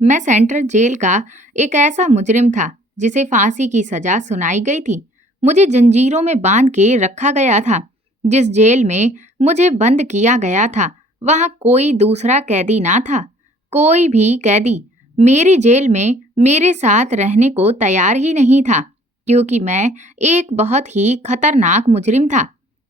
मैं central jail का एक ऐसा मुजरिम था जिसे फांसी की सजा सुनाई गई थी। मुझे जंजीरों में बांध के रखा गया था। जिस जेल में मुझे बंद किया गया था, वहां कोई दूसरा कैदी ना था। कोई भी कैदी मेरी जेल में मेरे साथ रहने को तैयार ही नहीं था, क्योंकि मैं एक बहुत ही खतरनाक मुजरिम था।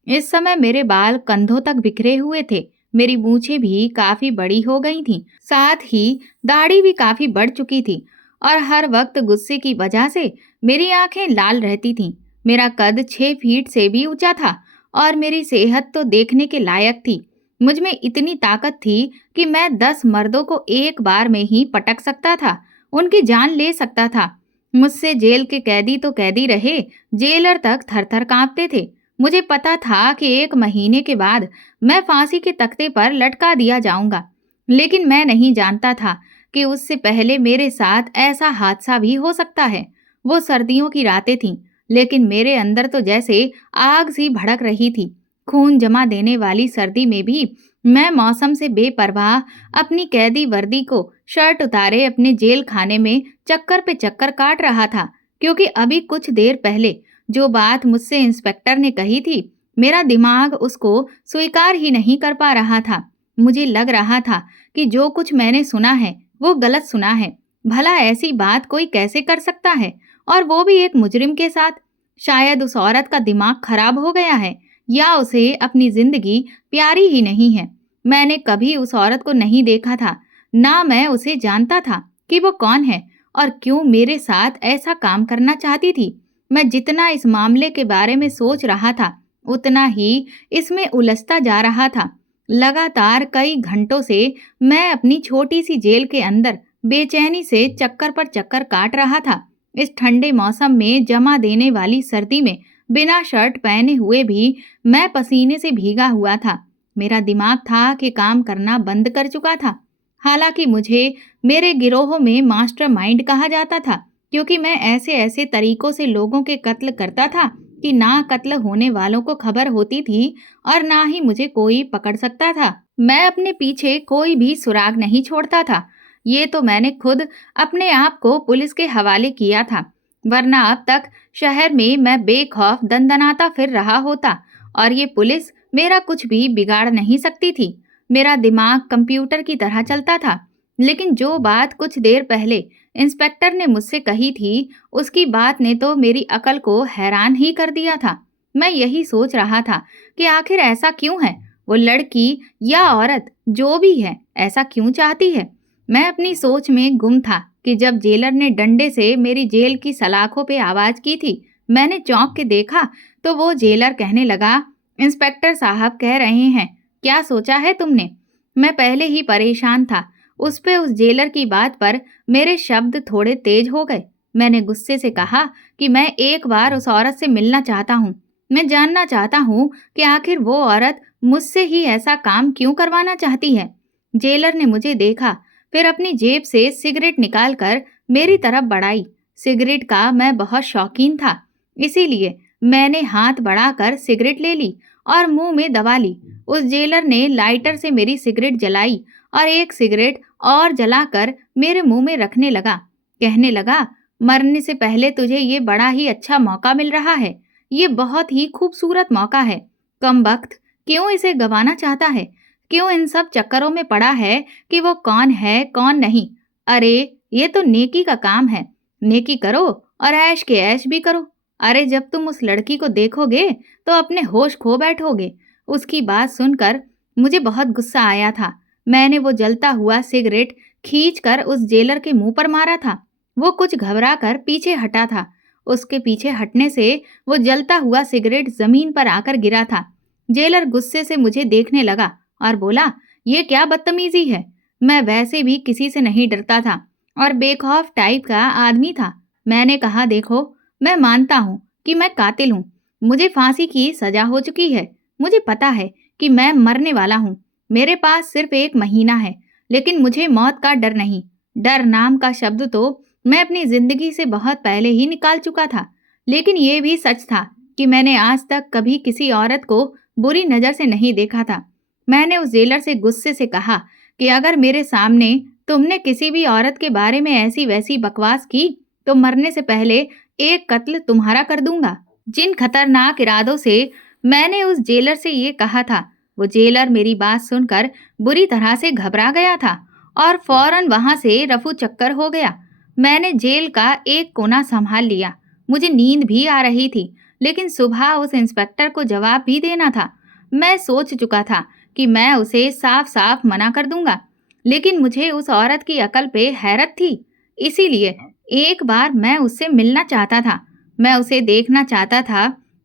इस समय मेरे बाल कंधों तक बिखरे हुए थे। मेरी मूछें भी काफी बड़ी हो गई थीं। साथ ही दाढ़ी भी काफी बढ़ चुकी थी और हर वक्त गुस्से की वजह से मेरी आंखें लाल रहती थीं। मेरा कद 6 फीट से भी ऊंचा था और मेरी सेहत तो देखने के लायक थी। मुझ में इतनी ताकत थी कि मैं 10 मर्दों को एक बार में ही पटक सकता था, उनकी जान ले सकता था। मुझसे जेल के कैदी तो कैदी रहे, जेलर तक थर थर कांपते थे। मुझे पता था कि 1 महीने के बाद मैं फांसी के तख्ते पर लटका दिया जाऊंगा, लेकिन मैं नहीं जानता था कि उससे पहले मेरे साथ ऐसा हादसा भी हो सकता है। वो सर्दियों की रातें थीं, लेकिन मेरे अंदर तो जैसे आग सी भड़क रही थी। खून जमा देने वाली सर्दी में भी मैं मौसम से बेपरवाह अपनी कैदी वर्दी को शर्ट उतारे अपने जेल खाने में चक्कर पे चक्कर काट रहा था, क्योंकि अभी कुछ देर पहले जो बात मुझसे इंस्पेक्टर ने कही थी, मेरा दिमाग उसको स्वीकार ही नहीं कर पा रहा था। मुझे लग रहा था कि जो कुछ मैंने सुना है वो गलत सुना है। भला ऐसी बात कोई कैसे कर सकता है, और वो भी एक मुजरिम के साथ? शायद उस औरत का दिमाग खराब हो गया है, या उसे अपनी जिंदगी प्यारी ही नहीं है। मैंने कभी उस औरत को नहीं देखा था, ना मैं उसे जानता था कि वो कौन है और क्यों मेरे साथ ऐसा काम करना चाहती थी। मैं जितना इस मामले के बारे में सोच रहा था, उतना ही इसमें उलझता जा रहा था। लगातार कई घंटों से मैं अपनी छोटी सी जेल के अंदर बेचैनी से चक्कर पर चक्कर काट रहा था। इस ठंडे मौसम में जमा देने वाली सर्दी में बिना शर्ट पहने हुए भी मैं पसीने से भीगा हुआ था। मेरा दिमाग था कि काम करना बंद कर चुका था। हालांकि मुझे मेरे गिरोह में मास्टरमाइंड कहा जाता था, क्योंकि मैं ऐसे ऐसे तरीकों से लोगों के कत्ल करता था कि ना कत्ल होने वालों को खबर होती थी और ना ही मुझे कोई पकड़ सकता था। मैं अपने पीछे कोई भी सुराग नहीं छोड़ता था। ये तो मैंने खुद अपने आप को पुलिस के हवाले किया था, वरना अब तक शहर में मैं बेखौफ दंदनाता फिर रहा होता और ये पुलिस मेरा कुछ भी बिगाड़ नहीं सकती थी। मेरा दिमाग कंप्यूटर की तरह चलता था। लेकिन जो बात कुछ देर पहले इंस्पेक्टर ने मुझसे कही थी, उसकी बात ने तो मेरी अकल को हैरान ही कर दिया था। मैं यही सोच रहा था कि आखिर ऐसा क्यों है? वो लड़की या औरत जो भी है, ऐसा क्यों चाहती है? मैं अपनी सोच में गुम था कि जब जेलर ने डंडे से मेरी जेल की सलाखों पे आवाज की थी, मैंने चौंक के देखा तो वो जेलर कहने लगा, इंस्पेक्टर साहब कह रहे हैं, क्या सोचा है तुमने? मैं पहले ही परेशान था। उस जेलर की बात पर मेरे शब्द थोड़े तेज हो गए। मैंने गुस्से से कहा कि मैं एक बार उस औरत से मिलना चाहता हूँ। मैं जानना चाहता हूँ कि आखिर वो औरत मुझसे ही ऐसा काम क्यों करवाना चाहती है। जेलर ने मुझे देखा, फिर अपनी जेब से सिगरेट निकालकर मेरी तरफ बढ़ाई। सिगरेट का मैं बहुत शौकीन था, इसीलिए मैंने हाथ बढ़ाकर सिगरेट ले ली और मुंह में दबा ली। उस जेलर ने लाइटर से मेरी सिगरेट जलाई और एक सिगरेट और जलाकर मेरे मुंह में रखने लगा। कहने लगा, मरने से पहले तुझे ये बड़ा ही अच्छा मौका मिल रहा है। ये बहुत ही खूबसूरत मौका है। कमबख्त, क्यों इसे गंवाना चाहता है? क्यों इन सब चक्करों में पड़ा है कि वो कौन है कौन नहीं? अरे, ये तो नेकी का काम है। नेकी करो और ऐश के ऐश भी करो। अरे, जब तुम उस लड़की को देखोगे तो अपने होश खो बैठोगे। उसकी बात सुनकर मुझे बहुत गुस्सा आया था। मैंने वो जलता हुआ सिगरेट खींचकर उस जेलर के मुंह पर मारा था। वो कुछ घबरा कर पीछे हटा था। उसके पीछे हटने से वो जलता हुआ सिगरेट जमीन पर आकर गिरा था। जेलर गुस्से से मुझे देखने लगा और बोला, ये क्या बदतमीजी है? मैं वैसे भी किसी से नहीं डरता था और बेखौफ टाइप का आदमी था। मैंने कहा, देखो, मैं मानता हूँ कि मैं कातिल हूँ। मुझे फांसी की सजा हो चुकी है। मुझे पता है कि मैं मरने वाला हूँ। मेरे पास सिर्फ 1 महीना है, लेकिन मुझे मौत का डर नहीं। डर नाम का शब्द तो मैं अपनी जिंदगी से बहुत पहले ही निकाल चुका था। लेकिन ये भी सच था कि मैंने आज तक कभी किसी औरत को बुरी नजर से नहीं देखा था। मैंने उस जेलर से गुस्से से कहा कि अगर मेरे सामने तुमने किसी भी औरत के बारे में ऐसी वैसी बकवास की तो मरने से पहले एक कत्ल तुम्हारा कर दूंगा। जिन खतरनाक इरादों से मैंने उस जेलर से ये कहा था, वो जेलर मेरी बात सुनकर बुरी तरह से घबरा गया था और फौरन वहां से रफू चक्कर हो गया। मैंने जेल का एक कोना संभाल लिया। मुझे नींद भी आ रही थी, लेकिन सुबह उस इंस्पेक्टर को जवाब भी देना था। मैं सोच चुका था कि मैं उसे साफ साफ मना कर दूंगा, लेकिन मुझे उस औरत की अकल पे हैरत थी। इसीलिए एक बार मैं उससे मिलना चाहता था। मैं उसे देखना चाहता था।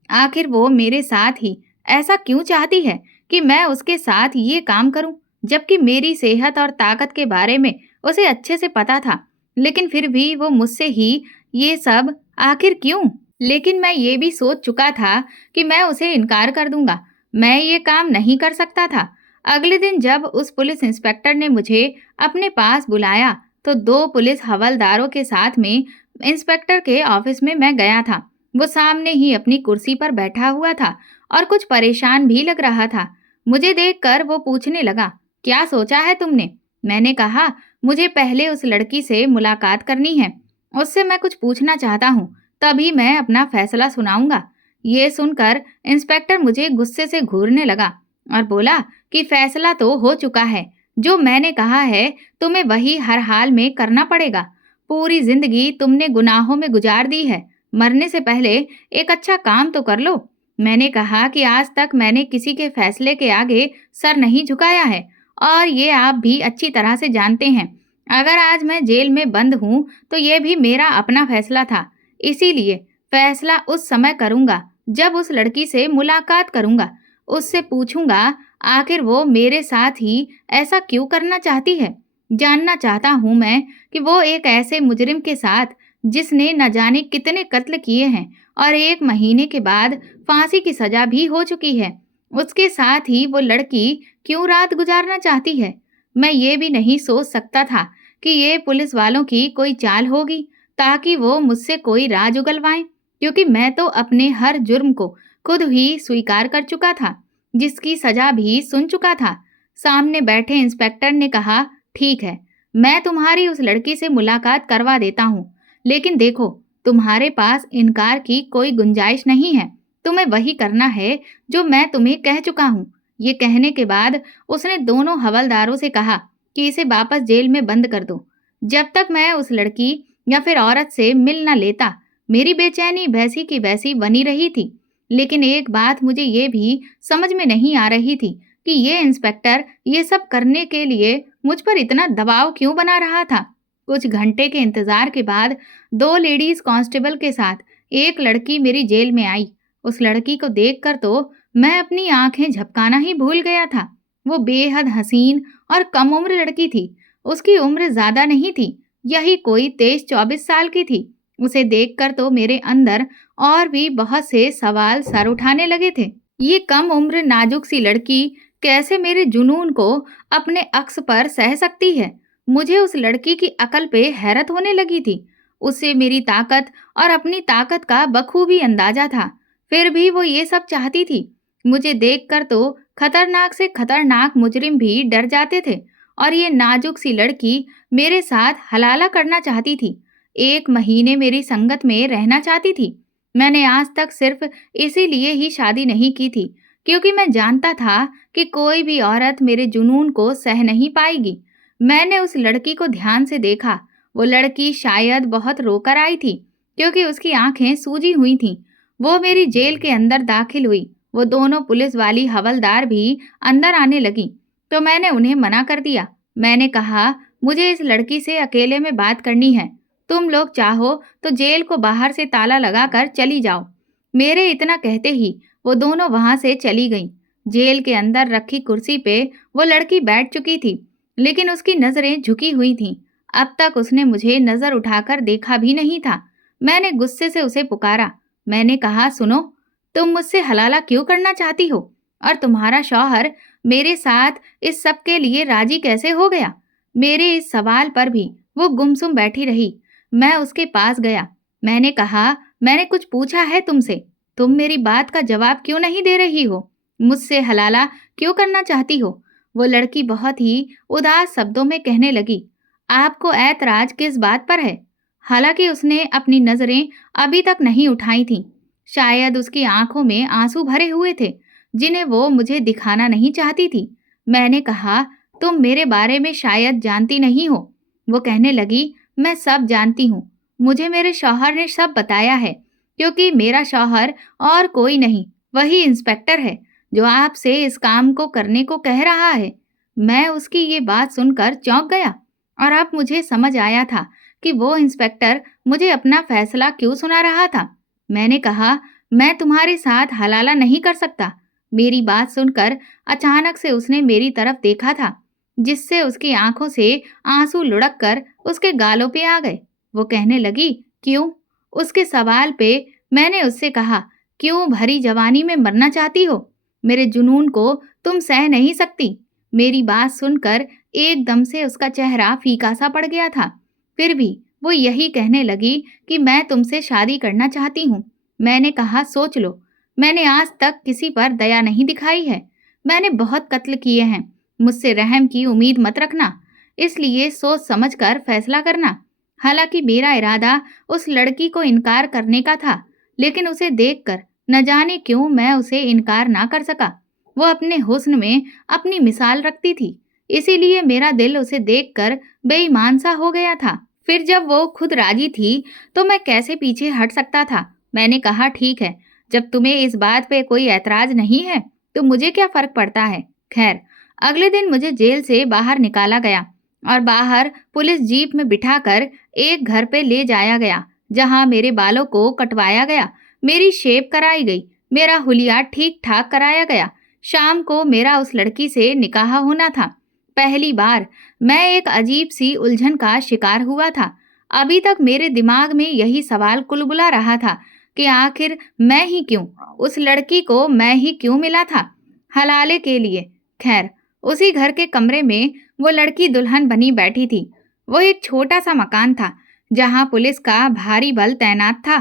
आखिर वो मेरे साथ ही ऐसा क्यों चाहती है कि मैं उसके साथ ये काम करूं, जबकि मेरी सेहत और ताकत के बारे में उसे अच्छे से पता था। लेकिन फिर भी वो मुझसे ही ये सब आखिर क्यों? लेकिन मैं ये भी सोच चुका था कि मैं उसे इनकार कर दूंगा। मैं ये काम नहीं कर सकता था। अगले दिन जब उस पुलिस इंस्पेक्टर ने मुझे अपने पास बुलाया तो 2 पुलिस हवलदारों के साथ में इंस्पेक्टर के ऑफिस में मैं गया था। वो सामने ही अपनी कुर्सी पर बैठा हुआ था और कुछ परेशान भी लग रहा था। मुझे देखकर वो पूछने लगा, क्या सोचा है तुमने? मैंने कहा, मुझे पहले उस लड़की से मुलाकात करनी है। उससे मैं कुछ पूछना चाहता हूँ, तभी मैं अपना फैसला सुनाऊंगा। ये सुनकर इंस्पेक्टर मुझे गुस्से से घूरने लगा और बोला कि फैसला तो हो चुका है। जो मैंने कहा है तुम्हें वही हर हाल में करना पड़ेगा। पूरी जिंदगी तुमने गुनाहों में गुजार दी है। मरने से पहले एक अच्छा काम तो कर लो। मैंने कहा कि आज तक मैंने किसी के फैसले के आगे सर नहीं झुकाया है और ये आप भी अच्छी तरह से जानते हैं। अगर आज मैं जेल में बंद हूँ तो ये भी मेरा अपना फैसला था। इसीलिए फैसला उस समय करूंगा जब उस लड़की से मुलाकात करूंगा। उससे पूछूंगा आखिर वो मेरे साथ ही ऐसा क्यों करना चाहती है। जानना चाहता हूं मैं कि वो एक ऐसे मुजरिम के साथ जिसने न जाने कितने कत्ल किए हैं और 1 महीने के बाद फांसी की सजा भी हो चुकी है, उसके साथ ही वो लड़की क्यों रात गुजारना चाहती है। मैं ये भी नहीं सोच सकता था कि ये पुलिस वालों की कोई चाल होगी ताकि वो मुझसे कोई राज उगलवाएं, क्योंकि मैं तो अपने हर जुर्म को खुद ही स्वीकार कर चुका था, जिसकी सजा भी सुन चुका था। सामने बैठे इंस्पेक्टर ने कहा, ठीक है, मैं तुम्हारी उस लड़की से मुलाकात करवा देता हूँ, लेकिन देखो, तुम्हारे पास इनकार की कोई गुंजाइश नहीं है। तुम्हें वही करना है जो मैं तुम्हें कह चुका हूँ। ये कहने के बाद उसने दोनों हवलदारों से कहा कि इसे वापस जेल में बंद कर दो। जब तक मैं उस लड़की या फिर औरत से मिल न लेता, मेरी बेचैनी वैसी की वैसी बनी रही थी। लेकिन एक बात मुझे ये भी समझ में नहीं आ रही थी कि ये इंस्पेक्टर ये सब करने के लिए मुझ पर इतना दबाव क्यों बना रहा था। कुछ घंटे के इंतजार के बाद 2 लेडीज कांस्टेबल के साथ एक लड़की मेरी जेल में आई। उस लड़की को देखकर तो मैं अपनी आंखें झपकाना ही भूल गया था। वो बेहद हसीन और कम उम्र लड़की थी। उसकी उम्र ज्यादा नहीं थी, यही कोई 23-24 साल की थी। उसे देखकर तो मेरे अंदर और भी बहुत से सवाल सर उठाने लगे थे। ये कम उम्र नाजुक सी लड़की कैसे मेरे जुनून को अपने अक्स पर सह सकती है। मुझे उस लड़की की अकल पे हैरत होने लगी थी। उसे मेरी ताकत और अपनी ताकत का बखूबी अंदाजा था, फिर भी वो ये सब चाहती थी। मुझे देखकर तो खतरनाक से खतरनाक मुजरिम भी डर जाते थे और ये नाजुक सी लड़की मेरे साथ हलाला करना चाहती थी। 1 महीने मेरी संगत में रहना चाहती थी। मैंने आज तक सिर्फ इसीलिए ही शादी नहीं की थी, क्योंकि मैं जानता था कि कोई भी औरत मेरे जुनून को सह नहीं पाएगी। मैंने उस लड़की को ध्यान से देखा। वो लड़की शायद बहुत रोकर आई थी, क्योंकि उसकी आंखें सूजी हुई थीं। वो मेरी जेल के अंदर दाखिल हुई। वो दोनों पुलिस वाली हवलदार भी अंदर आने लगी, तो मैंने उन्हें मना कर दिया। मैंने कहा, मुझे इस लड़की से अकेले में बात करनी है। तुम लोग चाहो तो जेल को बाहर से ताला लगाकर चली जाओ। मेरे इतना कहते ही वो दोनों वहां से चली गईं। जेल के अंदर रखी कुर्सी पे वो लड़की बैठ चुकी थी, लेकिन उसकी नजरें झुकी हुई थीं। अब तक उसने मुझे नजर उठाकर देखा भी नहीं था। मैंने गुस्से से उसे पुकारा। मैंने कहा, सुनो, तुम मुझसे हलाला क्यों करना चाहती हो? और तुम्हारा शौहर मेरे साथ इस सब के लिए राजी कैसे हो गया? मेरे इस सवाल पर भी वो गुमसुम बैठी रही। मैं उसके पास गया। मैंने कहा, मैंने कुछ पूछा है तुमसे। तुम मेरी बात का जवाब क्यों नहीं दे रही हो? मुझसे हलाला क्यों करना चाहती हो? वो लड़की बहुत ही उदास शब्दों में कहने लगी, आपको ऐतराज किस बात पर है? हालांकि उसने अपनी नजरें अभी तक नहीं उठाई थीं। शायद उसकी आंखों में आंसू भरे हुए थे, जिन्हें वो मुझे दिखाना नहीं चाहती थी। मैंने कहा, तुम मेरे बारे में शायद जानती नहीं हो। वो कहने लगी, मैं सब जानती हूँ। मुझे मेरे शौहर ने सब बताया है, क्योंकि मेरा शौहर और कोई नहीं, वही इंस्पेक्टर है जो आपसे इस काम को करने को कह रहा है। मैं उसकी ये बात सुनकर चौंक गया, और अब मुझे समझ आया था कि वो इंस्पेक्टर मुझे अपना फैसला क्यों सुना रहा था। मैंने कहा, मैं तुम्हारे साथ हलाला नहीं कर सकता। मेरी बात सुनकर अचानक से उसने मेरी तरफ देखा था, जिससे उसकी आंखों से आंसू लुढ़क कर उसके गालों पे आ गए। वो कहने लगी, क्यों? उसके सवाल पे मैंने उससे कहा, क्यों भरी जवानी में मरना चाहती हो? मेरे जुनून को तुम सह नहीं सकती। मेरी बात सुनकर एकदम से उसका चेहरा फीका सा पड़ गया था। फिर भी वो यही कहने लगी कि मैं तुमसे शादी करना चाहती हूँ। मैंने कहा, सोच लो, मैंने आज तक किसी पर दया नहीं दिखाई है। मैंने बहुत कत्ल किए हैं। मुझसे रहम की उम्मीद मत रखना, इसलिए सोच समझ कर फैसला करना। हालांकि मेरा इरादा उस लड़की को इनकार करने का था, लेकिन उसे देखकर न जाने क्यों मैं उसे इनकार ना कर सका। वो अपने हुस्न में अपनी मिसाल रखती थी, इसीलिए मेरा दिल उसे देखकर बेईमान सा हो गया था। फिर जब वो खुद राजी थी, तो मैं कैसे पीछे हट सकता था। मैंने कहा, ठीक है, जब तुम्हें इस बात पे कोई ऐतराज नहीं है, तो मुझे क्या फर्क पड़ता है। खैर, अगले दिन मुझे जेल से बाहर निकाला गया और बाहर पुलिस जीप में बिठाकर एक घर पे ले जाया गया, जहां मेरे बालों को कटवाया गया, मेरी शेप कराई गई, मेरा हुलिया ठीक ठाक कराया गया। शाम को मेरा उस लड़की से निकाह होना था। पहली बार मैं एक अजीब सी उलझन का शिकार हुआ था। अभी तक मेरे दिमाग में यही सवाल कुलबुला रहा था कि आखिर मैं ही क्यों, उस लड़की को मैं ही क्यों मिला था हलाले के लिए। खैर, उसी घर के कमरे में वो लड़की दुल्हन बनी बैठी थी। वो एक छोटा सा मकान था, जहां पुलिस का भारी बल तैनात था,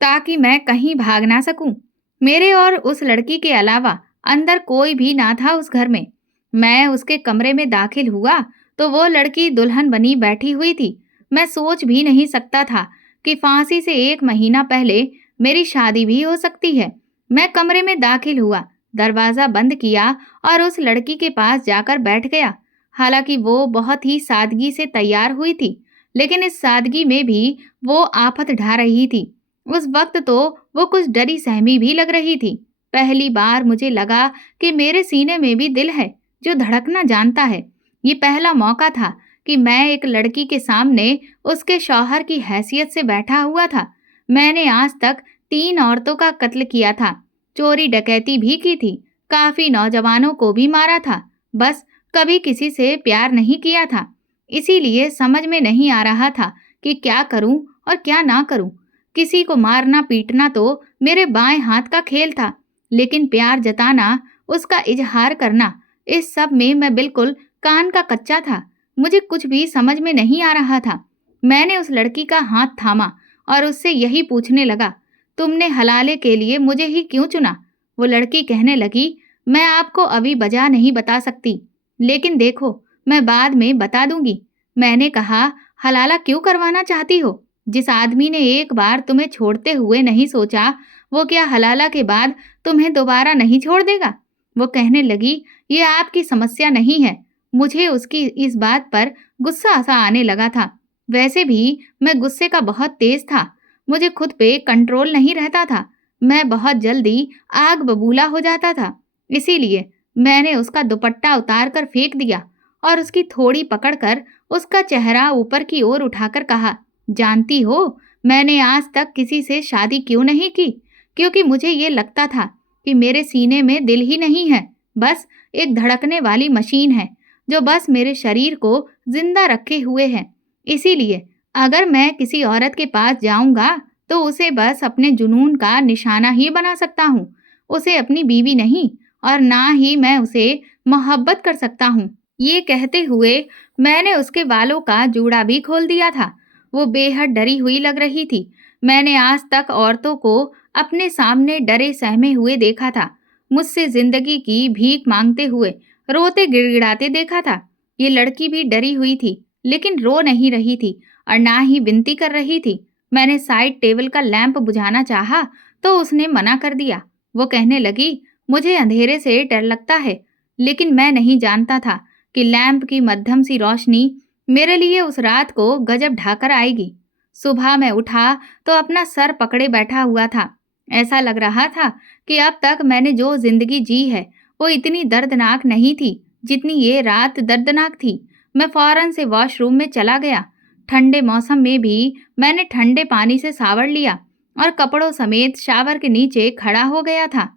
ताकि मैं कहीं भाग ना सकूं। मेरे और उस लड़की के अलावा अंदर कोई भी ना था उस घर में। मैं उसके कमरे में दाखिल हुआ तो वो लड़की दुल्हन बनी बैठी हुई थी। मैं सोच भी नहीं सकता था कि फांसी से 1 महीना पहले मेरी शादी भी हो सकती है। मैं कमरे में दाखिल हुआ, दरवाजा बंद किया और उस लड़की के पास जाकर बैठ गया। हालांकि वो बहुत ही सादगी से तैयार हुई थी, लेकिन इस सादगी में भी वो आफत ढा रही थी। उस वक्त तो वो कुछ डरी सहमी भी लग रही थी। पहली बार मुझे लगा कि मेरे सीने में भी दिल है जो धड़कना जानता है। ये पहला मौका था कि मैं एक लड़की के सामने उसके शौहर की हैसियत से बैठा हुआ था। मैंने आज तक 3 औरतों का कत्ल किया था, चोरी डकैती भी की थी, काफी नौजवानों को भी मारा था, बस कभी किसी से प्यार नहीं किया था। इसीलिए समझ में नहीं आ रहा था कि क्या करूं और क्या ना करूं। किसी को मारना पीटना तो मेरे बाएं हाथ का खेल था, लेकिन प्यार जताना, उसका इजहार करना, इस सब में मैं बिल्कुल कान का कच्चा था। मुझे कुछ भी समझ में नहीं आ रहा था। मैंने उस लड़की का हाथ थामा और उससे यही पूछने लगा, तुमने हलाले के लिए मुझे ही क्यों चुना? वो लड़की कहने लगी, मैं आपको अभी बजा नहीं बता सकती, लेकिन देखो, मैं बाद में बता दूंगी। मैंने कहा, हलाला क्यों करवाना चाहती हो? जिस आदमी ने एक बार तुम्हें छोड़ते हुए नहीं सोचा, वो क्या हलाला के बाद तुम्हें दोबारा नहीं छोड़ देगा? वो कहने लगी, ये आपकी समस्या नहीं है। मुझे उसकी इस बात पर गुस्सा सा आने लगा था। वैसे भी मैं गुस्से का बहुत तेज था। मुझे खुद पे कंट्रोल नहीं रहता था। मैं बहुत जल्दी आग बबूला हो जाता था। इसीलिए मैंने उसका दुपट्टा उतार कर फेंक दिया और उसकी थोड़ी पकड़कर उसका चेहरा ऊपर की ओर उठाकर कहा, जानती हो, मैंने आज तक किसी से शादी क्यों नहीं की? क्योंकि मुझे ये लगता था कि मेरे सीने में दिल ही नहीं है, बस एक धड़कने वाली मशीन है जो बस मेरे शरीर को जिंदा रखे हुए है। इसीलिए अगर मैं किसी औरत के पास जाऊंगा तो उसे बस अपने जुनून का निशाना ही बना सकता हूँ, उसे अपनी बीवी नहीं, और ना ही मैं उसे मोहब्बत कर सकता हूँ। ये कहते हुए मैंने उसके बालों का जूड़ा भी खोल दिया था। वो बेहद डरी हुई लग रही थी। मैंने आज तक औरतों को अपने सामने डरे सहमे हुए देखा था, मुझसे जिंदगी की भीख मांगते हुए, रोते गिड़गिड़ाते देखा था। ये लड़की भी डरी हुई थी, लेकिन रो नहीं रही थी और ना ही विनती कर रही थी। मैंने साइड टेबल का लैंप बुझाना चाहा तो उसने मना कर दिया। वो कहने लगी, मुझे अंधेरे से डर लगता है। लेकिन मैं नहीं जानता था कि लैंप की मध्यम सी रोशनी मेरे लिए उस रात को गजब ढाकर आएगी। सुबह मैं उठा तो अपना सर पकड़े बैठा हुआ था। ऐसा लग रहा था कि अब तक मैंने जो जिंदगी जी है वो इतनी दर्दनाक नहीं थी जितनी ये रात दर्दनाक थी। मैं फौरन से वॉशरूम में चला गया। ठंडे मौसम में भी मैंने ठंडे पानी से सावर लिया और कपड़ों समेत शावर के नीचे खड़ा हो गया था।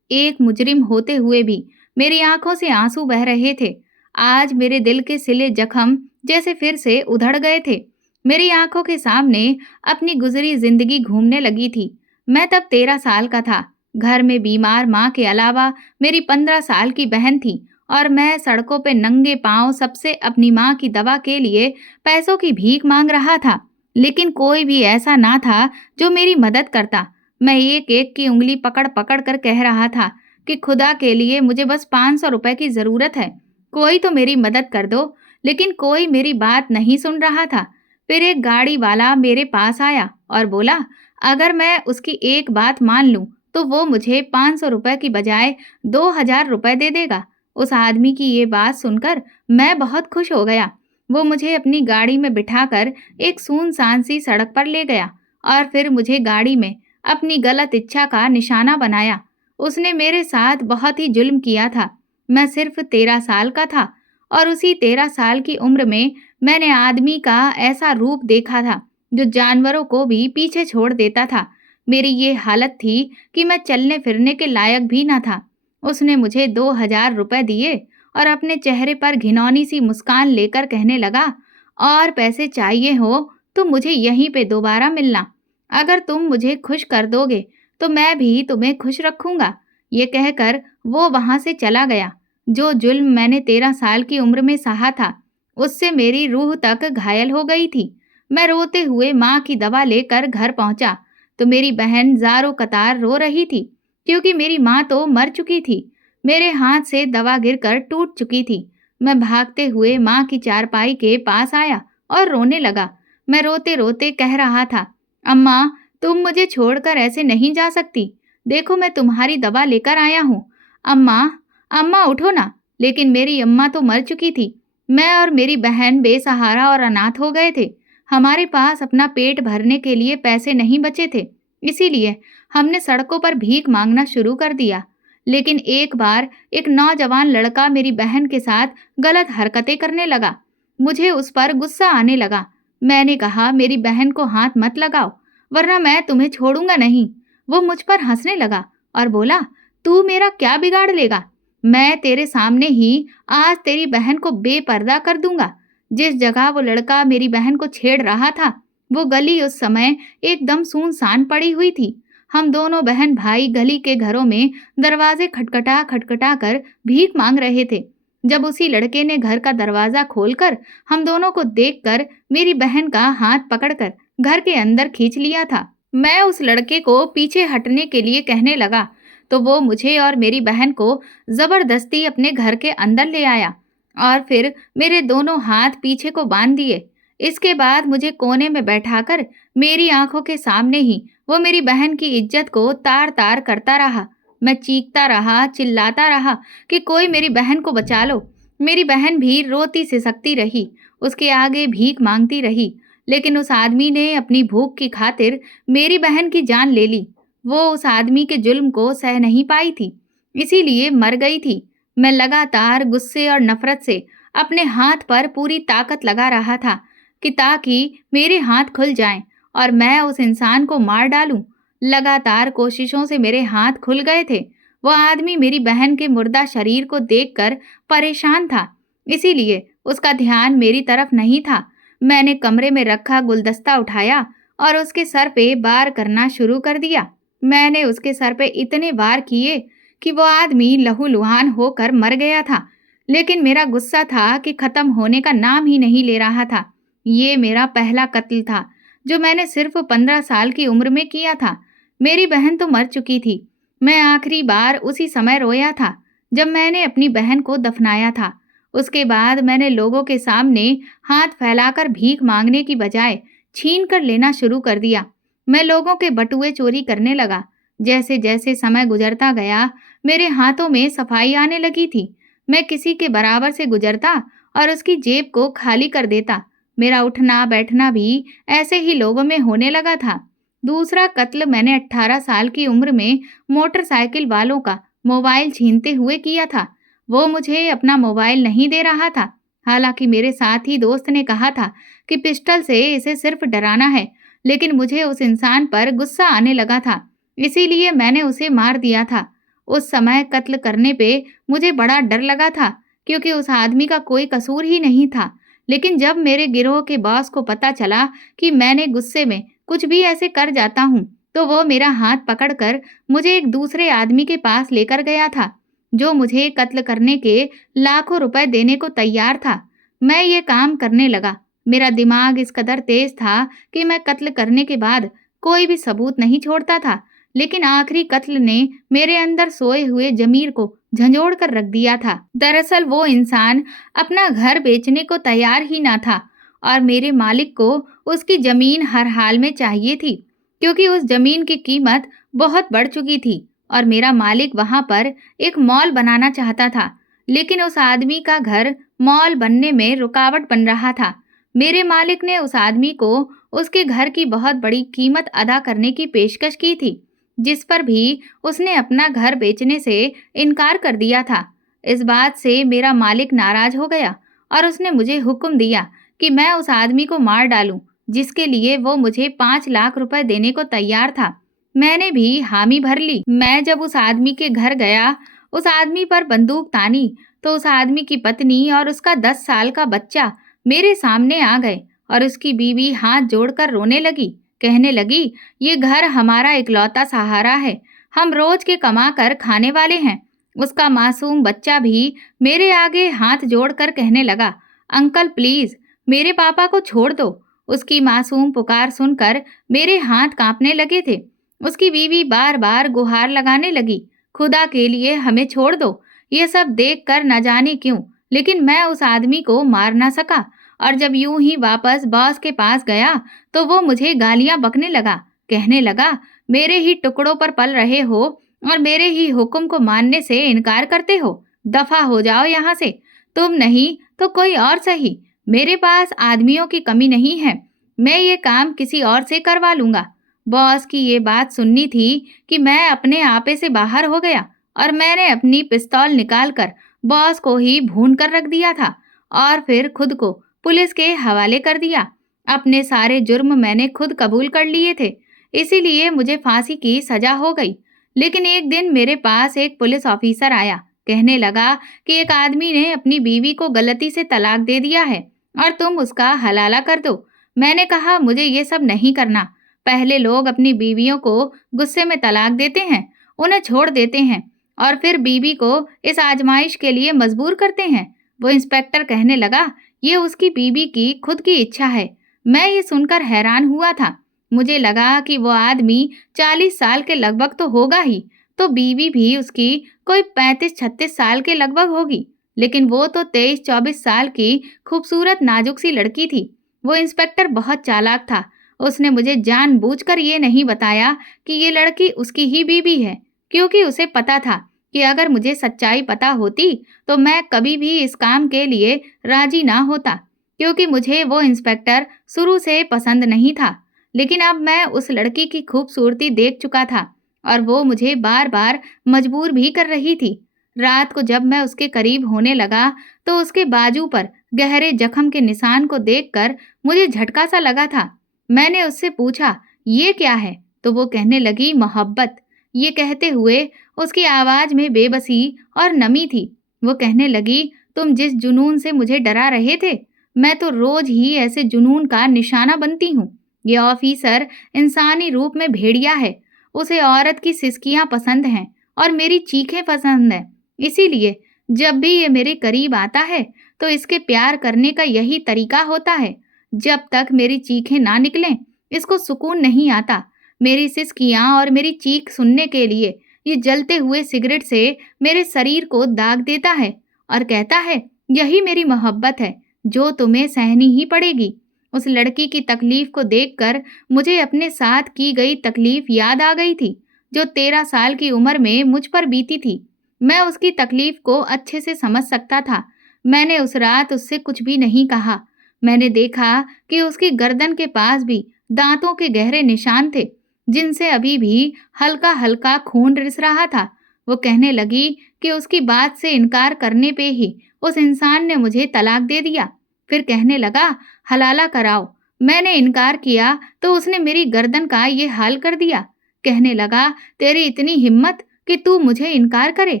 एक मुजरिम होते हुए भी मेरी आंखों से आंसू बह रहे थे। आज मेरे दिल के सिले जख्म जैसे फिर से उधड़ गए थे। मेरी आंखों के सामने अपनी गुजरी जिंदगी घूमने लगी थी। मैं तब 13 साल का था। घर में बीमार माँ के अलावा मेरी 15 साल की बहन थी और मैं सड़कों पे नंगे पांव सबसे अपनी माँ की दवा के लिए पैसों की भीख मांग रहा था। लेकिन कोई भी ऐसा ना था जो मेरी मदद करता। मैं एक एक की उंगली पकड़ पकड़ कर कह रहा था कि खुदा के लिए मुझे बस 500 रुपए की जरूरत है, कोई तो मेरी मदद कर दो। लेकिन कोई मेरी बात नहीं सुन रहा था। फिर एक गाड़ी वाला मेरे पास आया और बोला, अगर मैं उसकी एक बात मान लूं तो वो मुझे 500 रुपए की बजाय 2000 रुपए दे देगा। उस आदमी की ये बात सुनकर मैं बहुत खुश हो गया। वो मुझे अपनी गाड़ी में बिठाकर एक सुनसान सी सड़क पर ले गया और फिर मुझे गाड़ी में अपनी गलत इच्छा का निशाना बनाया। उसने मेरे साथ बहुत ही जुल्म किया था। मैं सिर्फ 13 साल का था और उसी 13 साल की उम्र में मैंने आदमी का ऐसा रूप देखा था जो जानवरों को भी पीछे छोड़ देता था। मेरी ये हालत थी कि मैं चलने फिरने के लायक भी न था। उसने मुझे 2000 रुपए दिए और अपने चेहरे पर घिनौनी सी मुस्कान लेकर कहने लगा, और पैसे चाहिए हो तो मुझे यहीं पे दोबारा मिलना। अगर तुम मुझे खुश कर दोगे तो मैं भी तुम्हें खुश रखूंगा। ये कहकर वो वहां से चला गया। जो जुल्म मैंने 13 साल की उम्र में सहा था उससे मेरी रूह तक घायल हो गई थी। मैं रोते हुए माँ की दवा लेकर घर पहुंचा तो मेरी बहन ज़ारो कतार रो रही थी क्योंकि मेरी माँ तो मर चुकी थी। मेरे हाथ से दवा गिरकर टूट चुकी थी। मैं भागते हुए माँ की चारपाई के पास आया और रोने लगा। मैं रोते रोते कह रहा था, अम्मा, तुम मुझे छोड़कर ऐसे नहीं जा सकती। देखो मैं तुम्हारी दवा लेकर आया हूँ। अम्मा, अम्मा उठो ना। लेकिन मेरी अम्मा तो मर चुकी थी। मैं और मेरी बहन बेसहारा और अनाथ हो गए थे। हमारे पास अपना पेट भरने के लिए पैसे नहीं बचे थे। इसीलिए हमने सड़कों पर भीख मांगना शुरू कर दिया। लेकिन एक बार एक नौजवान लड़का मेरी बहन के साथ गलत हरकतें करने लगा। मुझे उस पर गुस्सा आने लगा। मैंने कहा, मेरी बहन को हाथ मत लगाओ वरना मैं तुम्हें छोड़ूंगा नहीं। वो मुझ पर हंसने लगा और बोला, तू मेरा क्या बिगाड़ लेगा? मैं तेरे सामने ही आज तेरी बहन को बेपर्दा कर दूंगा। जिस जगह वो लड़का मेरी बहन को छेड़ रहा था वो गली उस समय एकदम सुनसान पड़ी हुई थी। हम दोनों बहन भाई गली के घरों में दरवाजे खटखटा खटखटा कर भीख मांग रहे थे। जब उसी लड़के ने घर का दरवाजा खोलकर हम दोनों को देखकर मेरी बहन का हाथ पकड़कर घर के अंदर खींच लिया था। मैं उस लड़के को पीछे हटने के लिए कहने लगा तो वो मुझे और मेरी बहन को जबरदस्ती अपने घर के अंदर ले आया और फिर मेरे दोनों हाथ पीछे को बांध दिए। इसके बाद मुझे कोने में बैठाकर मेरी आंखों के सामने ही वो मेरी बहन की इज्जत को तार तार करता रहा। मैं चीखता रहा, चिल्लाता रहा कि कोई मेरी बहन को बचा लो। मेरी बहन भी रोती सिसकती रही, उसके आगे भीख मांगती रही। लेकिन उस आदमी ने अपनी भूख की खातिर मेरी बहन की जान ले ली। वो उस आदमी के जुल्म को सह नहीं पाई थी, इसीलिए मर गई थी। मैं लगातार गुस्से और नफरत से अपने हाथ पर पूरी ताकत लगा रहा था कि ताकि मेरे हाथ खुल जाएं और मैं उस इंसान को मार डालूं। लगातार कोशिशों से मेरे हाथ खुल गए थे। वो आदमी मेरी बहन के मुर्दा शरीर को देखकर परेशान था, इसीलिए उसका ध्यान मेरी तरफ नहीं था। मैंने कमरे में रखा गुलदस्ता उठाया और उसके सर पे वार करना शुरू कर दिया। मैंने उसके सर पे इतने वार किए कि वो आदमी लहूलुहान होकर मर गया था। लेकिन मेरा गुस्सा था कि खत्म होने का नाम ही नहीं ले रहा था। ये मेरा पहला कत्ल था जो मैंने सिर्फ 15 साल की उम्र में किया था। मेरी बहन तो मर चुकी थी। मैं आखिरी बार उसी समय रोया था जब मैंने अपनी बहन को दफनाया था। उसके बाद मैंने लोगों के सामने हाथ फैलाकर भीख मांगने की बजाय छीन कर लेना शुरू कर दिया। मैं लोगों के बटुए चोरी करने लगा। जैसे जैसे समय गुजरता गया, मेरे हाथों में सफाई आने लगी थी। मैं किसी के बराबर से गुजरता और उसकी जेब को खाली कर देता। मेरा उठना बैठना भी ऐसे ही लोगों में होने लगा था। दूसरा कत्ल मैंने 18 साल की उम्र में मोटरसाइकिल वालों का मोबाइल छीनते हुए किया था। वो मुझे अपना मोबाइल नहीं दे रहा था। हालांकि मेरे साथी दोस्त ने कहा था कि पिस्टल से इसे सिर्फ डराना है, लेकिन मुझे उस इंसान पर गुस्सा आने लगा था, इसीलिए मैंने उसे मार दिया था। उस समय कत्ल करने पे मुझे बड़ा डर लगा था, क्योंकि उस आदमी का कोई कसूर ही नहीं था। लेकिन जब मेरे गिरोह के बॉस को पता चला कि मैंने गुस्से में कुछ भी ऐसे कर जाता हूँ, तो वो मेरा हाथ पकड़कर मुझे एक दूसरे आदमी के पास लेकर गया था, जो मुझे कत्ल करने के लाखों रुपए देने को तैयार था। मैं ये काम करने लगा। मेरा दिमाग इस कदर तेज था कि मैं कत्ल करने के बाद कोई भी सबूत नहीं छोड़ता था। लेकिन आखिरी कत्ल ने मेरे अंदर सोए हुए जमीर को झंझोड़ कर रख दिया था। दरअसल वो इंसान अपना घर बेचने को तैयार ही ना था और मेरे मालिक को उसकी जमीन हर हाल में चाहिए थी, क्योंकि उस जमीन की कीमत बहुत बढ़ चुकी थी और मेरा मालिक वहां पर एक मॉल बनाना चाहता था। लेकिन उस आदमी का घर मॉल बनने में रुकावट बन रहा था। मेरे मालिक ने उस आदमी को उसके घर की बहुत बड़ी कीमत अदा करने की पेशकश की थी, जिस पर भी उसने अपना घर बेचने से इनकार कर दिया था। इस बात से मेरा मालिक नाराज हो गया और उसने मुझे हुक्म दिया कि मैं उस आदमी को मार डालूं, जिसके लिए वो मुझे 5 लाख रुपए देने को तैयार था। मैंने भी हामी भर ली। मैं जब उस आदमी के घर गया, उस आदमी पर बंदूक तानी, तो उस आदमी की पत्नी और उसका 10 साल का बच्चा मेरे सामने आ गए और उसकी बीवी हाथ जोड़कर रोने लगी, कहने लगी, ये घर हमारा इकलौता सहारा है, हम रोज के कमा कर खाने वाले हैं। उसका मासूम बच्चा भी मेरे आगे हाथ जोड़कर कहने लगा, अंकल प्लीज मेरे पापा को छोड़ दो। उसकी मासूम पुकार सुनकर मेरे हाथ कांपने लगे थे। उसकी बीवी बार बार गुहार लगाने लगी, खुदा के लिए हमें छोड़ दो। ये सब देखकर न जाने क्यों, लेकिन मैं उस आदमी को मार ना सका और जब यूं ही वापस बॉस के पास गया तो वो मुझे गालियां बकने लगा, कहने लगा, मेरे ही टुकड़ों पर पल रहे हो और मेरे ही हुक्म को मानने से इनकार करते हो। दफा हो जाओ यहाँ से। तुम नहीं तो कोई और सही, मेरे पास आदमियों की कमी नहीं है। मैं ये काम किसी और से करवा लूंगा। बॉस की ये बात सुननी थी कि मैं अपने आपे से बाहर हो गया और मैंने अपनी पिस्तौल निकालकर बॉस को ही भून कर रख दिया था और फिर खुद को पुलिस के हवाले कर दिया। अपने सारे जुर्म मैंने खुद कबूल कर लिए थे, इसीलिए मुझे फांसी की सजा हो गई। लेकिन एक दिन मेरे पास एक पुलिस ऑफिसर आया, कहने लगा कि एक आदमी ने अपनी बीवी को गलती से तलाक दे दिया है और तुम उसका हलाला कर दो। मैंने कहा, मुझे ये सब नहीं करना। पहले लोग अपनी बीवियों को गुस्से में तलाक देते हैं, उन्हें छोड़ देते हैं और फिर बीवी को इस आजमाइश के लिए मजबूर करते हैं। वो इंस्पेक्टर कहने लगा, ये उसकी बीवी की खुद की इच्छा है। मैं ये सुनकर हैरान हुआ था। मुझे लगा कि वो आदमी 40 साल के लगभग तो होगा ही, तो बीवी भी उसकी कोई 35-36 साल के लगभग होगी, लेकिन वो तो 23-24 साल की खूबसूरत नाजुक सी लड़की थी। वो इंस्पेक्टर बहुत चालाक था। उसने मुझे जानबूझकर ये नहीं बताया कि ये लड़की उसकी ही बीवी है, क्योंकि उसे पता था कि अगर मुझे सच्चाई पता होती तो मैं कभी भी इस काम के लिए राजी ना होता, क्योंकि मुझे वो इंस्पेक्टर शुरू से पसंद नहीं था। लेकिन अब मैं उस लड़की की खूबसूरती देख चुका था और वो मुझे बार बार मजबूर भी कर रही थी। रात को जब मैं उसके करीब होने लगा तो उसके बाजू पर गहरे जख्म के निशान को देखकर मुझे झटका सा लगा था। मैंने उससे पूछा, ये क्या है? तो वो कहने लगी, मोहब्बत। ये कहते हुए उसकी आवाज में बेबसी और नमी थी। वो कहने लगी, तुम जिस जुनून से मुझे डरा रहे थे, मैं तो रोज ही ऐसे जुनून का निशाना बनती हूँ। ये ऑफिसर इंसानी रूप में भेड़िया है। उसे औरत की सिसकियां पसंद हैं और मेरी चीखें पसंद हैं। इसीलिए जब भी ये मेरे करीब आता है तो इसके प्यार करने का यही तरीका होता है। जब तक मेरी चीखें ना निकलें, इसको सुकून नहीं आता। मेरी सिसकियां और मेरी चीख सुनने के लिए ये जलते हुए सिगरेट से मेरे शरीर को दाग देता है और कहता है, यही मेरी मोहब्बत है, जो तुम्हें सहनी ही पड़ेगी। उस लड़की की तकलीफ को देखकर मुझे अपने साथ की गई तकलीफ याद आ गई थी, जो 13 साल की उम्र में मुझ पर बीती थी। मैं उसकी तकलीफ को अच्छे से समझ सकता था। मैंने उस रात उससे कुछ भी नहीं कहा। मैंने देखा कि उसकी गर्दन के पास भी दांतों के गहरे निशान थे, जिनसे अभी भी हल्का-हल्का खून रिस रहा था। वो कहने लगी कि उसकी बात से इनकार करने पे ही उस इंसान ने मुझे तलाक दे दिया। फिर कहने लगा, हलाला कराओ। मैंने इनकार किया तो उसने मेरी गर्दन का ये हाल कर दिया। कहने लगा, तेरी इतनी हिम्मत कि तू मुझे इनकार करे।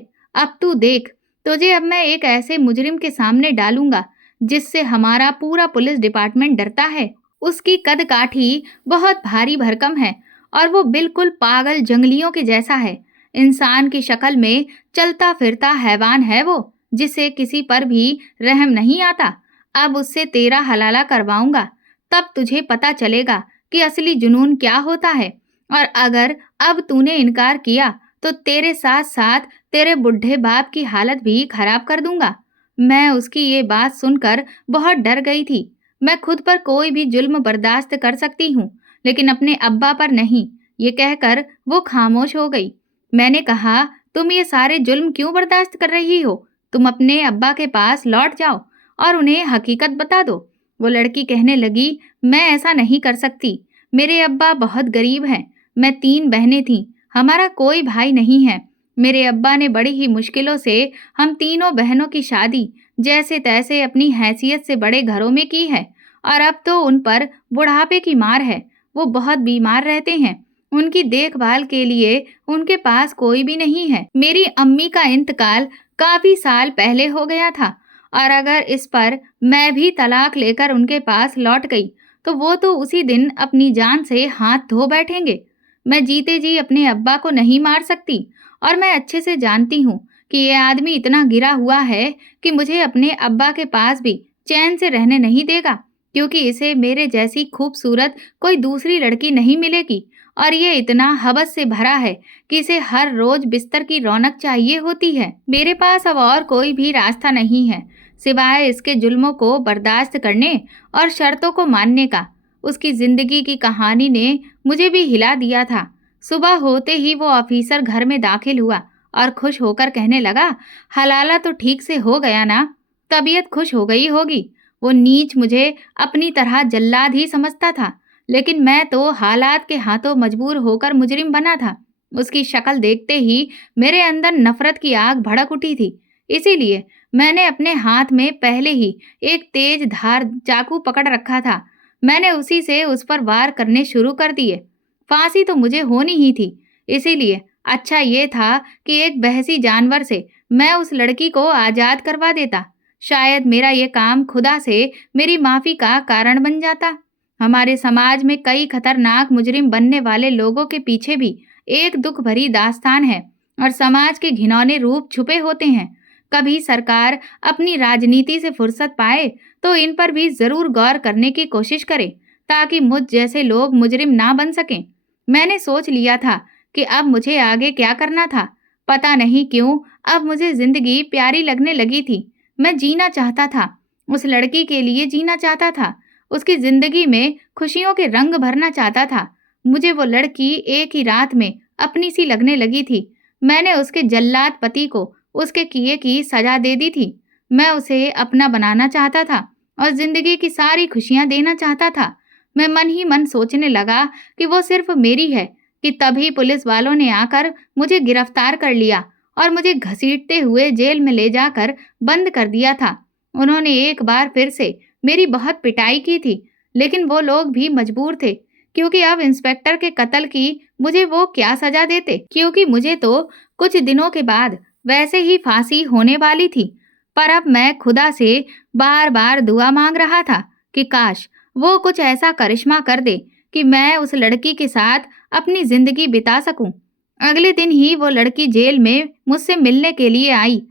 अब तू देख, तुझे अब मैं एक ऐसे मुजरिम के सामने डालूंगा जिससे हमारा पूरा पुलिस डिपार्टमेंट डरता है। उसकी कद-काठी बहुत भारी भरकम है और वो बिल्कुल पागल जंगलियों के जैसा है। इंसान की शक्ल में चलता फिरता हैवान है वो, जिसे किसी पर भी रहम नहीं आता। अब उससे तेरा हलाला करवाऊंगा, तब तुझे पता चलेगा कि असली जुनून क्या होता है। और अगर अब तूने इनकार किया तो तेरे साथ साथ तेरे बुढ़े बाप की हालत भी खराब कर दूंगा। मैं उसकी ये बात सुनकर बहुत डर गई थी। मैं खुद पर कोई भी जुल्म बर्दाश्त कर सकती हूँ, लेकिन अपने अब्बा पर नहीं। ये कहकर वो खामोश हो गई। मैंने कहा, तुम ये सारे जुल्म क्यों बर्दाश्त कर रही हो? तुम अपने अब्बा के पास लौट जाओ और उन्हें हकीकत बता दो। वो लड़की कहने लगी, मैं ऐसा नहीं कर सकती। मेरे अब्बा बहुत गरीब हैं। मैं 3 बहनें थीं। हमारा कोई भाई नहीं है। मेरे अब्बा ने बड़ी ही मुश्किलों से हम तीनों बहनों की शादी जैसे तैसे अपनी हैसियत से बड़े घरों में की है, और अब तो उन पर बुढ़ापे की मार है। वो बहुत बीमार रहते हैं। उनकी देखभाल के लिए उनके पास कोई भी नहीं है। मेरी अम्मी का इंतकाल काफी साल पहले हो गया था, और अगर इस पर मैं भी तलाक लेकर उनके पास लौट गई तो वो तो उसी दिन अपनी जान से हाथ धो बैठेंगे। मैं जीते जी अपने अब्बा को नहीं मार सकती, और मैं अच्छे से जानती हूँ कि ये आदमी इतना गिरा हुआ है कि मुझे अपने अब्बा के पास भी चैन से रहने नहीं देगा, क्योंकि इसे मेरे जैसी खूबसूरत कोई दूसरी लड़की नहीं मिलेगी, और ये इतना हवस से भरा है कि इसे हर रोज बिस्तर की रौनक चाहिए होती है। मेरे पास अब और कोई भी रास्ता नहीं है सिवाय इसके जुल्मों को बर्दाश्त करने और शर्तों को मानने का। उसकी जिंदगी की कहानी ने मुझे भी हिला दिया था। सुबह होते ही वो ऑफिसर घर में दाखिल हुआ और खुश होकर कहने लगा, हलाला तो ठीक से हो गया ना? तबीयत खुश हो गई होगी। वो नीच मुझे अपनी तरह जल्लाद ही समझता था, लेकिन मैं तो हालात के हाथों मजबूर होकर मुजरिम बना था। उसकी शक्ल देखते ही मेरे अंदर नफरत की आग भड़क उठी थी। इसीलिए मैंने अपने हाथ में पहले ही एक तेज धार चाकू पकड़ रखा था। मैंने उसी से उस पर वार करने शुरू कर दिए। फांसी तो मुझे होनी ही थी, इसीलिए अच्छा ये था कि एक बहसी जानवर से मैं उस लड़की को आजाद करवा देता। शायद मेरा ये काम खुदा से मेरी माफी का कारण बन जाता। हमारे समाज में कई खतरनाक मुजरिम बनने वाले लोगों के पीछे भी एक दुख भरी दास्तान है, और समाज के घिनौने रूप छुपे होते हैं। कभी सरकार अपनी राजनीति से फुर्सत पाए तो इन पर भी जरूर गौर करने की कोशिश करे, ताकि मुझ जैसे लोग मुजरिम ना बन सकें। मैंने सोच लिया था कि अब मुझे आगे क्या करना था। पता नहीं क्यों अब मुझे जिंदगी प्यारी लगने लगी थी। मैं जीना चाहता था, उस लड़की के लिए जीना चाहता था, उसकी जिंदगी में खुशियों के रंग भरना चाहता था। मुझे वो लड़की एक ही रात में अपनी सी लगने लगी थी। मैंने उसके जल्लाद पति को उसके किए की सजा दे दी थी। मैं उसे अपना बनाना चाहता था और जिंदगी की सारी खुशियां देना चाहता था। मैं मन ही मन सोचने लगा कि वो सिर्फ मेरी है, कि तभी पुलिस वालों ने आकर मुझे गिरफ्तार कर लिया और मुझे घसीटते हुए जेल में ले जाकर बंद कर दिया था। उन्होंने एक बार फिर से मेरी बहुत पिटाई की थी, लेकिन वो लोग भी मजबूर थे, क्योंकि अब इंस्पेक्टर के कत्ल की मुझे वो क्या सजा देते, क्योंकि मुझे तो कुछ दिनों के बाद वैसे ही फांसी होने वाली थी। पर अब मैं खुदा से बार बार दुआ मांग रहा था कि काश वो कुछ ऐसा करिश्मा कर दे कि मैं उस लड़की के साथ अपनी जिंदगी बिता सकूं। अगले दिन ही वो लड़की जेल में मुझसे मिलने के लिए आई।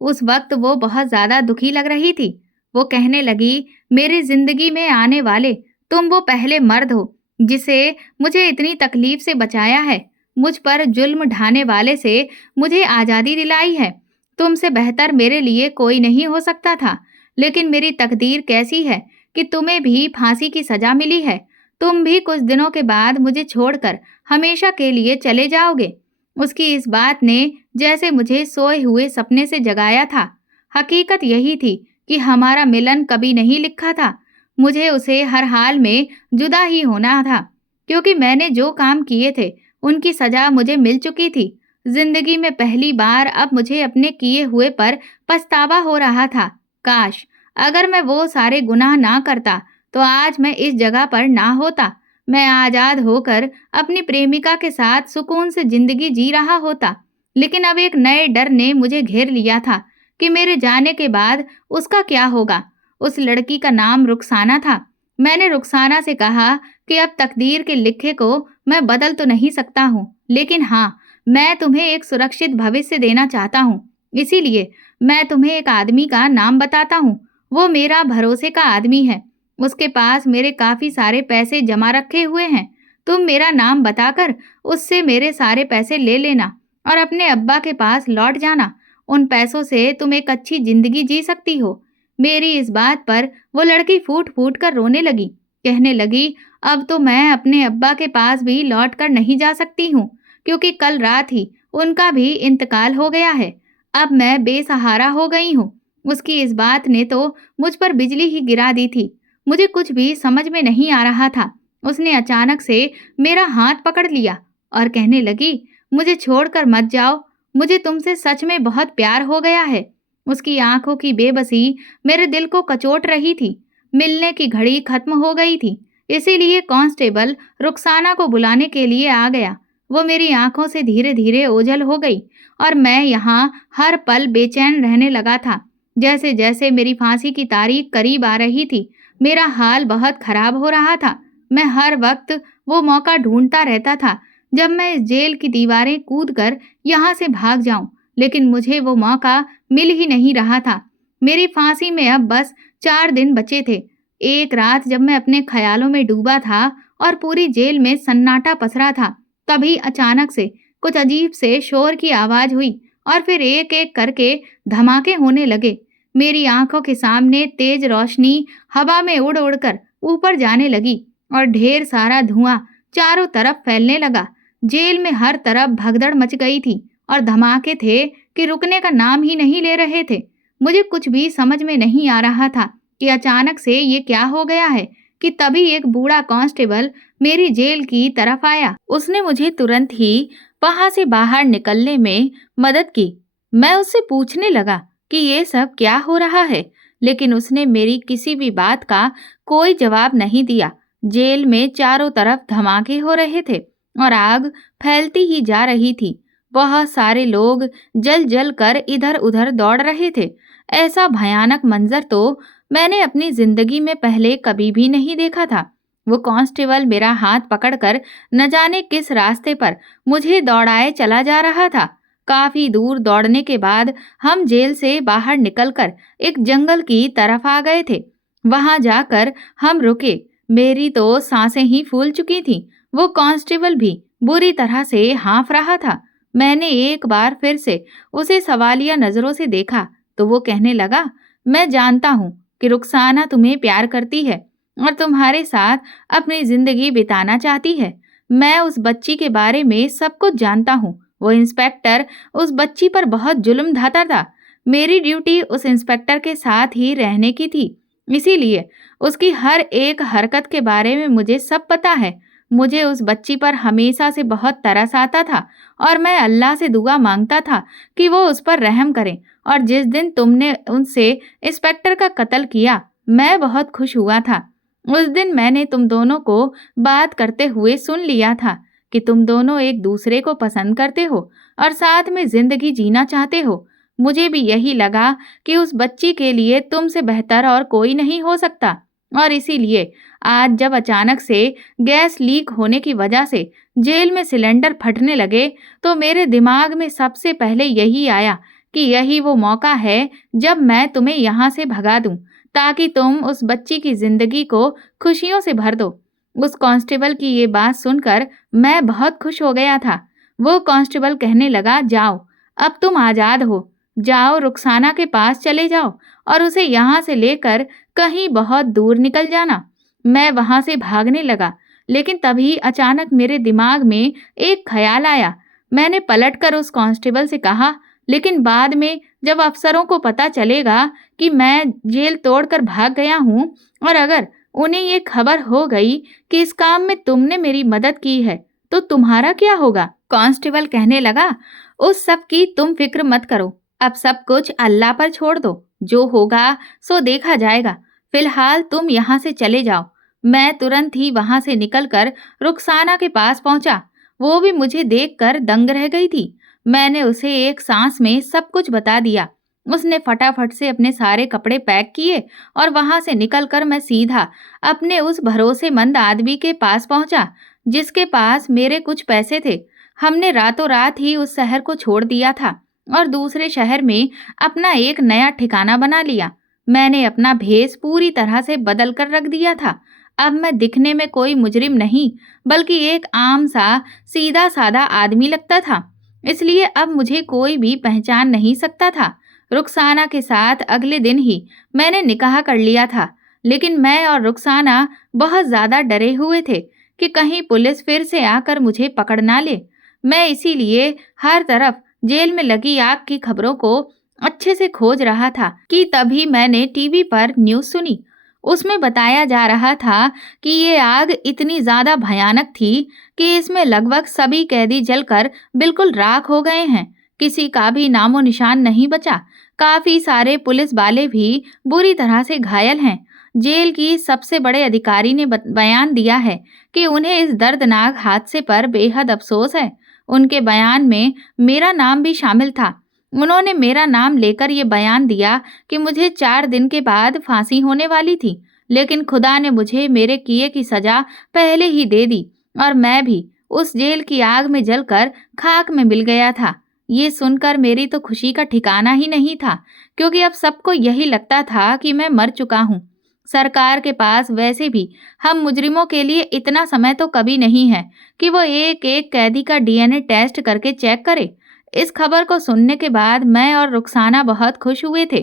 उस वक्त वो बहुत ज्यादा दुखी लग रही थी। वो कहने लगी, मेरी जिंदगी में आने वाले तुम वो पहले मर्द हो जिसे मुझे इतनी तकलीफ से बचाया है। मुझ पर जुल्म ढाने वाले से मुझे आजादी दिलाई है। तुमसे बेहतर मेरे लिए कोई नहीं हो सकता था। लेकिन मेरी तकदीर कैसी है कि तुम्हें भी फांसी की सजा मिली है। तुम भी कुछ दिनों के बाद मुझे छोड़कर हमेशा के लिए चले जाओगे। उसकी इस बात ने जैसे मुझे सोए हुए सपने से जगाया था। हकीकत यही थी कि हमारा मिलन कभी नहीं लिखा था। मुझे उसे हर हाल में जुदा ही होना था, क्योंकि मैंने जो काम किए थे उनकी सजा मुझे मिल चुकी थी। जिंदगी में पहली बार अब मुझे अपने किए हुए पर पछतावा हो रहा था। काश अगर मैं वो सारे गुनाह ना करता तो आज मैं इस जगह पर ना होता। मैं आजाद होकर अपनी प्रेमिका के साथ सुकून से जिंदगी जी रहा होता। लेकिन अब एक नए डर ने मुझे घेर लिया था कि मेरे जाने के बाद उसका क्या होगा। उस लड़की का नाम रुखसाना था। मैंने रुखसाना से कहा कि अब तकदीर के लिखे को मैं बदल तो नहीं सकता हूँ, लेकिन हाँ, मैं तुम्हें एक सुरक्षित भविष्य देना चाहता हूँ। इसीलिए मैं तुम्हें एक आदमी का नाम बताता हूँ। वो मेरा भरोसे का आदमी है। उसके पास मेरे काफी सारे पैसे जमा रखे हुए हैं। तुम मेरा नाम बताकर उससे मेरे सारे पैसे ले लेना और अपने अब्बा के पास लौट जाना। उन पैसों से तुम एक अच्छी जिंदगी जी सकती हो। मेरी इस बात पर वो लड़की फूट फूट कर रोने लगी। कहने लगी, अब तो मैं अपने अब्बा के पास भी लौट कर नहीं जा सकती हूँ, क्योंकि कल रात ही उनका भी इंतकाल हो गया है। अब मैं बेसहारा हो गई हूँ। उसकी इस बात ने तो मुझ पर बिजली ही गिरा दी थी। मुझे कुछ भी समझ में नहीं आ रहा था। उसने अचानक से मेरा हाथ पकड़ लिया और कहने लगी, मुझे छोड़कर मत जाओ। मुझे तुमसे सच में बहुत प्यार हो गया है। उसकी आंखों की बेबसी मेरे दिल को कचोट रही थी। मिलने की घड़ी खत्म हो गई थी, इसीलिए कांस्टेबल रुखसाना को बुलाने के लिए आ गया। वो मेरी आंखों से धीरे धीरे ओझल हो गई और मैं यहाँ हर पल बेचैन रहने लगा था। जैसे जैसे मेरी फांसी की तारीख करीब आ रही थी, मेरा हाल बहुत खराब हो रहा था। मैं हर वक्त वो मौका ढूंढता रहता था जब मैं इस जेल की दीवारें कूद कर यहाँ से भाग जाऊं, लेकिन मुझे वो मौका मिल ही नहीं रहा था। मेरी फांसी में अब बस 4 दिन बचे थे। एक रात जब मैं अपने ख्यालों में डूबा था और पूरी जेल में सन्नाटा पसरा था, तभी अचानक से कुछ अजीब से शोर की आवाज हुई और फिर एक एक करके धमाके होने लगे। मेरी आंखों के सामने तेज रोशनी हवा में उड़ उड़कर ऊपर जाने लगी और ढेर सारा धुआं चारों तरफ फैलने लगा। जेल में हर तरफ भगदड़ मच गई थी और धमाके थे कि रुकने का नाम ही नहीं ले रहे थे। मुझे कुछ भी समझ में नहीं आ रहा था कि अचानक से ये क्या हो गया है कि तभी एक बूढ़ा कांस्टेबल मेरी जेल की तरफ आया। उसने मुझे तुरंत ही वहां से बाहर निकलने में मदद की। मैं उससे पूछने लगा कि ये सब क्या हो रहा है, लेकिन उसने मेरी किसी भी बात का कोई जवाब नहीं दिया। जेल में चारों तरफ धमाके हो रहे थे और आग फैलती ही जा रही थी। बहुत सारे लोग जल जल कर इधर उधर दौड़ रहे थे। ऐसा भयानक मंजर तो मैंने अपनी जिंदगी में पहले कभी भी नहीं देखा था। वो कांस्टेबल मेरा हाथ पकड़कर न जाने किस रास्ते पर मुझे दौड़ाए चला जा रहा था। काफी दूर दौड़ने के बाद हम जेल से बाहर निकलकर एक जंगल की तरफ आ गए थे। वहां जाकर हम रुके। मेरी तो सांसें ही फूल चुकी थीं। वो कांस्टेबल भी बुरी तरह से हाँफ रहा था। मैंने एक बार फिर से उसे सवालिया नजरों से देखा तो वो कहने लगा, मैं जानता हूँ कि रुखसाना तुम्हें प्यार करती है और तुम्हारे साथ अपनी जिंदगी बिताना चाहती है। मैं उस बच्ची के बारे में सब कुछ जानता हूँ। वो इंस्पेक्टर उस बच्ची पर बहुत जुल्म ढाता था। मेरी ड्यूटी उस इंस्पेक्टर के साथ ही रहने की थी, इसीलिए उसकी हर एक हरकत के बारे में मुझे सब पता है। मुझे उस बच्ची पर हमेशा से बहुत तरस आता था और मैं अल्लाह से दुआ मांगता था कि वो उस पर रहम करे। और जिस दिन तुमने उनसे इंस्पेक्टर का कत्ल किया, मैं बहुत खुश हुआ था। उस दिन मैंने तुम दोनों को बात करते हुए सुन लिया था कि तुम दोनों एक दूसरे को पसंद करते हो और साथ में जिंदगी जीना चाहते हो। मुझे भी यही लगा कि उस बच्ची के लिए तुमसे बेहतर और कोई नहीं हो सकता। और इसीलिए आज जब अचानक से गैस लीक होने की वजह से जेल में सिलेंडर फटने लगे, तो मेरे दिमाग में सबसे पहले यही आया कि यही वो मौका है जब मैं तुम्हें यहाँ से भगा दूं, ताकि तुम उस बच्ची की जिंदगी को खुशियों से भर दो। उस कांस्टेबल की ये बात सुनकर मैं बहुत खुश हो गया था। वो कांस्टेबल कहने लगा, जाओ, अब तुम आजाद हो। जाओ रुखसाना के पास चले जाओ और उसे यहाँ से लेकर कहीं बहुत दूर निकल जाना। मैं वहाँ से भागने लगा, लेकिन तभी अचानक मेरे दिमाग में एक ख़्याल आया। मैंने पलटकर उस कांस्टेबल से कहा, लेकिन बाद में जब अफसरों को पता चलेगा कि मैं जेल तोड़कर भाग गया हूँ और अगर उन्हें ये खबर हो गई कि इस काम में तुमने मेरी मदद की है, तो तुम्हारा क्या होगा? कांस्टेबल कहने लगा, उस सब की तुम फिक्र मत करो। अब सब कुछ अल्लाह पर छोड़ दो। जो होगा सो देखा जाएगा। फिलहाल तुम यहाँ से चले जाओ। मैं तुरंत ही वहां से निकलकर रुखसाना के पास पहुंचा। वो भी मुझे देखकर दंग रह गई थी। मैंने उसे एक सांस में सब कुछ बता दिया। उसने फटाफट से अपने सारे कपड़े पैक किए और वहां से निकलकर मैं सीधा अपने उस भरोसेमंद आदमी के पास पहुंचा, जिसके पास मेरे कुछ पैसे थे। हमने रातों रात ही उस शहर को छोड़ दिया था और दूसरे शहर में अपना एक नया ठिकाना बना लिया। मैंने अपना भेष पूरी तरह से बदल कर रख दिया था। अब मैं दिखने में कोई मुजरिम नहीं, बल्कि एक आम सा सीधा साधा आदमी लगता था। इसलिए अब मुझे कोई भी पहचान नहीं सकता था। रुखसाना के साथ अगले दिन ही मैंने निकाह कर लिया था, लेकिन मैं और रुखसाना बहुत ज़्यादा डरे हुए थे कि कहीं पुलिस फिर से आकर मुझे पकड़ ना ले। मैं इसीलिए हर तरफ जेल में लगी आग की खबरों को अच्छे से खोज रहा था कि तभी मैंने टीवी पर न्यूज़ सुनी। उसमें बताया जा रहा था कि ये आग इतनी ज़्यादा भयानक थी कि इसमें लगभग सभी कैदी जलकर बिल्कुल राख हो गए हैं। किसी का भी नामो निशान नहीं बचा। काफ़ी सारे पुलिस वाले भी बुरी तरह से घायल हैं। जेल की सबसे बड़े अधिकारी ने बयान दिया है कि उन्हें इस दर्दनाक हादसे पर बेहद अफसोस है। उनके बयान में मेरा नाम भी शामिल था। उन्होंने मेरा नाम लेकर ये बयान दिया कि मुझे 4 दिन के बाद फांसी होने वाली थी, लेकिन खुदा ने मुझे मेरे किए की सज़ा पहले ही दे दी और मैं भी उस जेल की आग में जलकर खाक में मिल गया था। ये सुनकर मेरी तो खुशी का ठिकाना ही नहीं था, क्योंकि अब सबको यही लगता था कि मैं मर चुका हूँ। सरकार के पास वैसे भी हम मुजरिमों के लिए इतना समय तो कभी नहीं है कि वो एक एक कैदी का डीएनए टेस्ट करके चेक करे। इस खबर को सुनने के बाद मैं और रुखसाना बहुत खुश हुए थे।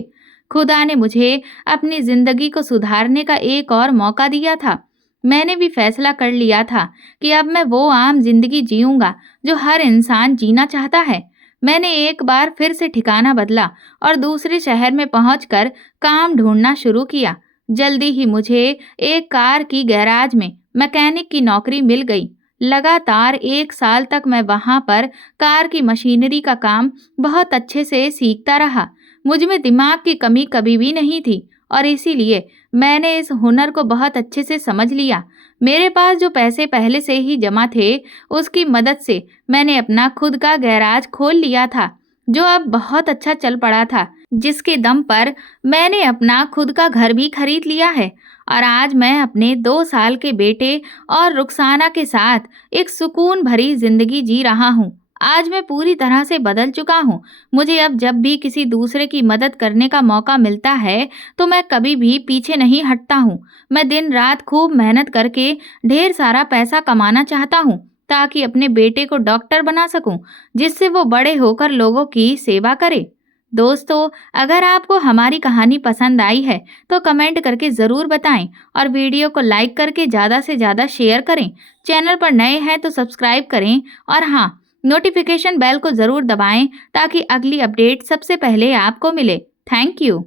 खुदा ने मुझे अपनी ज़िंदगी को सुधारने का एक और मौका दिया था। मैंने भी फैसला कर लिया था कि अब मैं वो आम जिंदगी जीऊँगा जो हर इंसान जीना चाहता है। मैंने एक बार फिर से ठिकाना बदला और दूसरे शहर में पहुंचकर काम ढूंढना शुरू किया। जल्दी ही मुझे एक कार की गैराज में मैकेनिक की नौकरी मिल गई। लगातार 1 साल तक मैं वहां पर कार की मशीनरी का काम बहुत अच्छे से सीखता रहा। मुझ में दिमाग की कमी कभी भी नहीं थी और इसीलिए मैंने इस हुनर को बहुत अच्छे से समझ लिया। मेरे पास जो पैसे पहले से ही जमा थे, उसकी मदद से मैंने अपना खुद का गैराज खोल लिया था, जो अब बहुत अच्छा चल पड़ा था, जिसके दम पर मैंने अपना खुद का घर भी खरीद लिया है और आज मैं अपने 2 साल के बेटे और रुखसाना के साथ एक सुकून भरी जिंदगी जी रहा हूँ। आज मैं पूरी तरह से बदल चुका हूँ। मुझे अब जब भी किसी दूसरे की मदद करने का मौका मिलता है, तो मैं कभी भी पीछे नहीं हटता हूँ। मैं दिन रात खूब मेहनत करके ढेर सारा पैसा कमाना चाहता हूँ, ताकि अपने बेटे को डॉक्टर बना सकूं, जिससे वो बड़े होकर लोगों की सेवा करे। दोस्तों, अगर आपको हमारी कहानी पसंद आई है तो कमेंट करके ज़रूर बताएं और वीडियो को लाइक करके ज़्यादा से ज़्यादा शेयर करें। चैनल पर नए हैं तो सब्सक्राइब करें और हाँ, नोटिफिकेशन बेल को ज़रूर दबाएं ताकि अगली अपडेट सबसे पहले आपको मिले। Thank you.